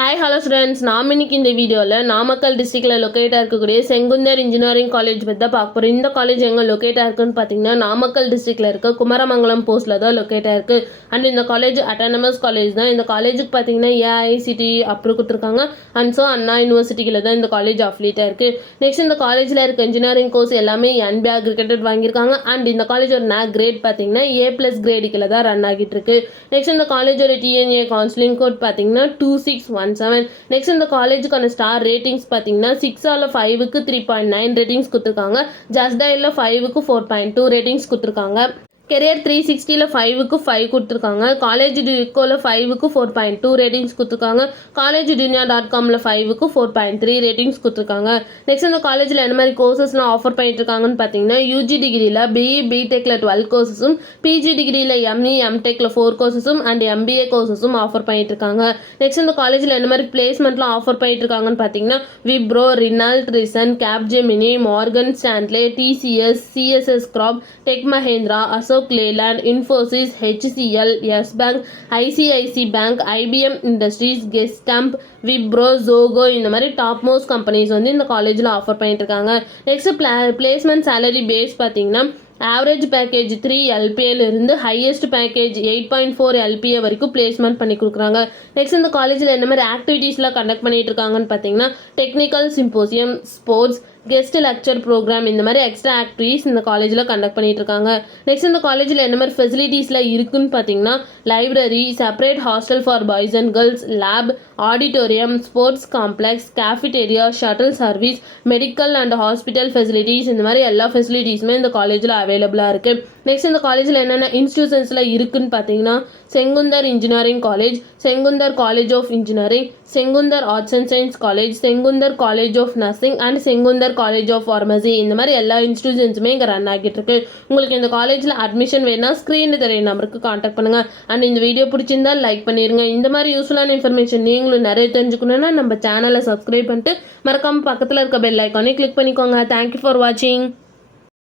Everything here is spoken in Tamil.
ஹாய் ஹலோ ஸ்டூடெண்ட்ஸ், நாம் இன்னைக்கு இந்த வீடியோவில் நாமக்கல் டிஸ்ட்ரிக்டில் லொக்கேட்டாக இருக்கக்கூடிய செங்குந்தர் இன்ஜினியரிங் காலேஜ் பற்றி தான் பார்க்க போகிறோம். இந்த காலேஜ் எங்கே லொக்கேட்டாக இருக்குன்னு பார்த்தீங்கன்னா நாமக்கல் டிஸ்ட்ரிக்டில் இருக்க குமரமங்கலம் போஸ்ட்டில் தான் லொக்கேட்டாக இருக்குது. அண்ட் இந்த காலேஜ் அட்டானமஸ் காலேஜ் தான். இந்த காலேஜுக்கு பார்த்தீங்கன்னா ஏஐசிடி அப்ரூவ் கொடுத்துருக்காங்க. அண்ட் ஸோ அண்ணா யூனிவர்சிட்டியில் தான் இந்த காலேஜ் அஃபிலியேட்டாக இருக்குது. நெக்ஸ்ட் இந்த காலேஜில் இருக்க இன்ஜினியரிங் கோர்ஸ் எல்லாமே NBA அக்ரிகேட்டட் வாங்கியிருக்காங்க. அண்ட் இந்த காலேஜோட கிரேட் பார்த்தீங்கன்னா A+ கிரேடுக்கில் தான் ரன் ஆகிட்டு இருக்கு. நெக்ஸ்ட் இந்த காலேஜோட TNA கவுன்சிலிங் கோட் பார்த்தீங்கன்னா 2617. நெக்ஸ்ட் இந்த காலேஜுக்கான ஸ்டார் ரேட்டிங்ஸ் பார்த்தீங்கன்னா 6/5க்கு 3.9 ரேட்டிங்ஸ் கொடுத்துருக்காங்க. ஜஸ்ட் டயலில் 5க்கு 4.2 ரேட்டிங்ஸ் கொடுத்துருக்காங்க. கெரியர் 360ல் 5க்கு 5 கொடுத்துருக்காங்க. காலேஜ் டிகோவில் 5க்கு 4.2 ரேட்டிங்ஸ் கொடுத்துருக்காங்க. காலேஜ் dunia.comல 5க்கு 4.3 ரேட்டிங்ஸ் கொடுத்துருக்காங்க. நெக்ஸ்ட் இந்த காலேஜில் என்ன மாதிரி கோர்சஸ்லாம் ஆஃபர் பண்ணிட்டு இருக்காங்கன்னு பார்த்தீங்கன்னா UG டிகிரியில் BE BTechல 12 கோர்சஸும், PG டிகிரியில் ME MTechல 4 கோர்சஸும் அண்ட் MBA கோர்சஸும் ஆஃபர் பண்ணிட்டு இருக்காங்க. நெக்ஸ்ட் இந்த காலேஜில் என்ன மாதிரி பிளேஸ்மெண்ட்லாம் ஆஃபர் பண்ணிட்டு இருக்காங்கன்னு பார்த்தீங்கன்னா விப்ரோ, ரினால்ட், ரிசன், Capgemini, Morgan Stanley, TCS, CSS Crop, Tech Mahindra, Ashok Leyland, Infosys, HCL, Yes Bank, ICICI Bank, IBM industries, Gestamp, Wipro, Zoho இந்த மாதிரி டாப் மோஸ்ட் கம்பெனிஸ் வந்து இந்த காலேஜில் ஆஃபர் பண்ணிட்டு இருக்காங்க. நெக்ஸ்ட் பிளேஸ்மெண்ட் சேலரி பேஸ் பார்த்தீங்கன்னா ஆவரேஜ் பேக்கேஜ் 3 LPAலேருந்து ஹையஸ்ட் பேக்கேஜ் 8.4 LPA வரைக்கும் பிளேஸ்மெண்ட் பண்ணி கொடுக்குறாங்க. நெக்ஸ்ட் இந்த காலேஜில் என்ன மாதிரி ஆக்டிவிட்டீஸ்லாம் கண்டக்ட் பண்ணிட்டு இருக்காங்கன்னு பார்த்தீங்கன்னா technical symposium, sports, guest lecture programme இந்த மாதிரி எக்ஸ்ட்ரா ஆக்டிவிட்டீஸ் இந்த காலேஜில் கண்டக்ட் பண்ணிட்டு இருக்காங்க. நெக்ஸ்ட் இந்த காலேஜில் என்ன மாதிரி ஃபெசிலிட்டிஸ்லாம் இருக்குன்னு பார்த்தீங்கன்னா library, separate hostel for boys and girls, lab, auditorium, sports complex, cafeteria, shuttle service, medical and hospital facilities இந்த மாதிரி எல்லா ஃபெசிலிட்டிஸுமே இந்த காலேஜில் அவைலபிளாக இருக்குது. நெக்ஸ்ட் இந்த காலேஜில் என்னென்ன இன்ஸ்டியூஷன்ஸ்லாம் இருக்குன்னு பார்த்தீங்கன்னா Sengunthar engineering college, Sengunthar college of engineering, Sengunthar arts and science college, Sengunthar college of nursing and Sengunthar college of pharmacy இந்த மாதிரி எல்லா இன்ஸ்டியூஷன்ஸுமே இங்கே ரன் ஆகிட்டு இருக்கு. உங்களுக்கு இந்த காலேஜில் அட்மிஷன் வேணும்னா ஸ்க்ரீனில் தெரிய நம்பருக்கு காண்டாக்ட் பண்ணுங்கள். அண்ட் இந்த வீடியோ பிடிச்சிருந்தா லைக் பண்ணிடுங்க. இந்த மாதிரி யூஸ்ஃபுல்லான இன்ஃபர்மேஷன் நீங்களும் நிறைய தெரிஞ்சுக்கணுன்னா நம்ம சேனலை சப்ஸ்கிரைப் பண்ணிட்டு மறக்காமல் பக்கத்தில் இருக்க பெல் ஐக்கானே கிளிக் பண்ணிக்கோங்க. தேங்க்யூ ஃபார் வாட்சிங்.